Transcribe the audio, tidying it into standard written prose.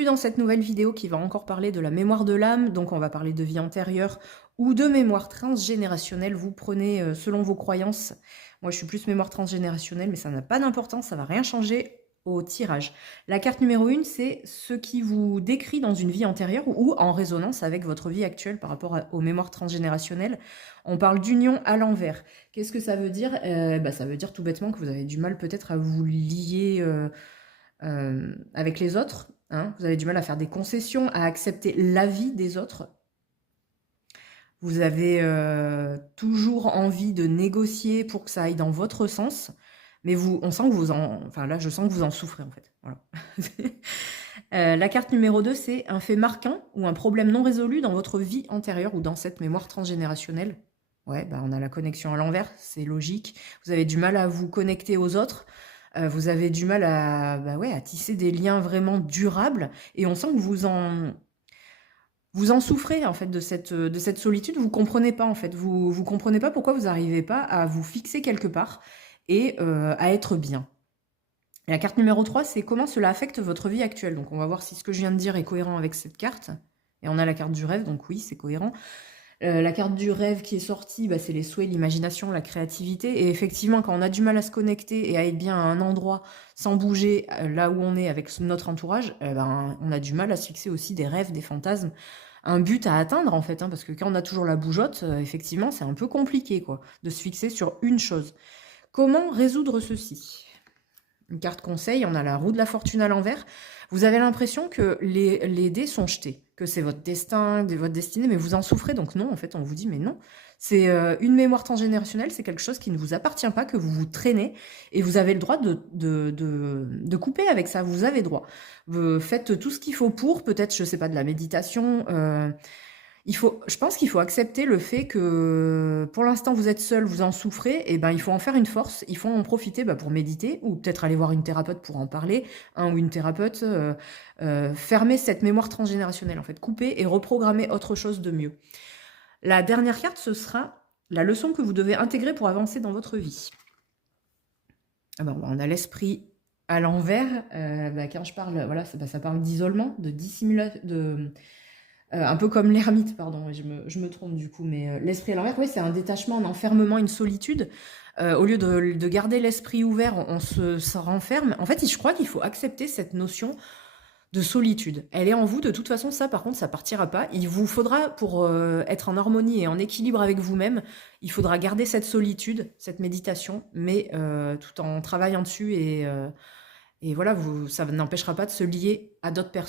Bienvenue dans cette nouvelle vidéo qui va encore parler de la mémoire de l'âme. Donc on va parler de vie antérieure ou de mémoire transgénérationnelle. Vous prenez selon vos croyances. Moi je suis plus mémoire transgénérationnelle, mais ça n'a pas d'importance, ça va rien changer au tirage. La carte numéro 1, c'est ce qui vous décrit dans une vie antérieure ou en résonance avec votre vie actuelle par rapport aux mémoires transgénérationnelles. On parle d'union à l'envers. Qu'est-ce que ça veut dire? Ça veut dire tout bêtement que vous avez du mal peut-être à vous lier avec les autres. Hein. Vous avez du mal à faire des concessions, à accepter l'avis des autres. Vous avez toujours envie de négocier pour que ça aille dans votre sens. Mais on sent que vous en... Enfin là, je sens que vous en souffrez en fait. Voilà. La carte numéro 2, c'est un fait marquant ou un problème non résolu dans votre vie antérieure ou dans cette mémoire transgénérationnelle. Ouais, on a la connexion à l'envers, c'est logique. Vous avez du mal à vous connecter aux autres. Vous avez du mal à tisser des liens vraiment durables. Et on sent que vous en souffrez en fait de cette solitude. Vous comprenez pas en fait. Vous comprenez pas pourquoi vous n'arrivez pas à vous fixer quelque part et à être bien. Et la carte numéro 3, c'est comment cela affecte votre vie actuelle. Donc on va voir si ce que je viens de dire est cohérent avec cette carte. Et on a la carte du rêve, donc oui, c'est cohérent. La carte du rêve qui est sortie, c'est les souhaits, l'imagination, la créativité. Et effectivement, quand on a du mal à se connecter et à être bien à un endroit sans bouger là où on est avec notre entourage, on a du mal à se fixer aussi des rêves, des fantasmes, un but à atteindre en fait. Hein, parce que quand on a toujours la bougeotte, effectivement, c'est un peu compliqué quoi, de se fixer sur une chose. Comment résoudre ceci? Une carte conseil, on a la roue de la fortune à l'envers. Vous avez l'impression que les dés sont jetés, que c'est votre destin, votre destinée, mais vous en souffrez. Donc non, en fait, on vous dit, mais non. C'est une mémoire transgénérationnelle, c'est quelque chose qui ne vous appartient pas, que vous vous traînez, et vous avez le droit de couper avec ça, vous avez droit. Vous faites tout ce qu'il faut pour, peut-être, je sais pas, de la méditation, je pense qu'il faut accepter le fait que pour l'instant vous êtes seul, vous en souffrez, et il faut en faire une force, il faut en profiter pour méditer, ou peut-être aller voir une thérapeute pour en parler, un ou une thérapeute, fermer cette mémoire transgénérationnelle, en fait, couper et reprogrammer autre chose de mieux. La dernière carte, ce sera la leçon que vous devez intégrer pour avancer dans votre vie. On a l'esprit à l'envers, quand je parle, voilà, ça parle d'isolement, de dissimulation, un peu comme l'ermite, pardon, je me trompe du coup, mais l'esprit à l'envers, oui, c'est un détachement, un enfermement, une solitude. Au lieu de garder l'esprit ouvert, on se renferme. En fait, je crois qu'il faut accepter cette notion de solitude. Elle est en vous, de toute façon, ça par contre, ça partira pas. Il vous faudra, pour être en harmonie et en équilibre avec vous-même, il faudra garder cette solitude, cette méditation, mais tout en travaillant dessus et voilà, ça n'empêchera pas de se lier à d'autres personnes.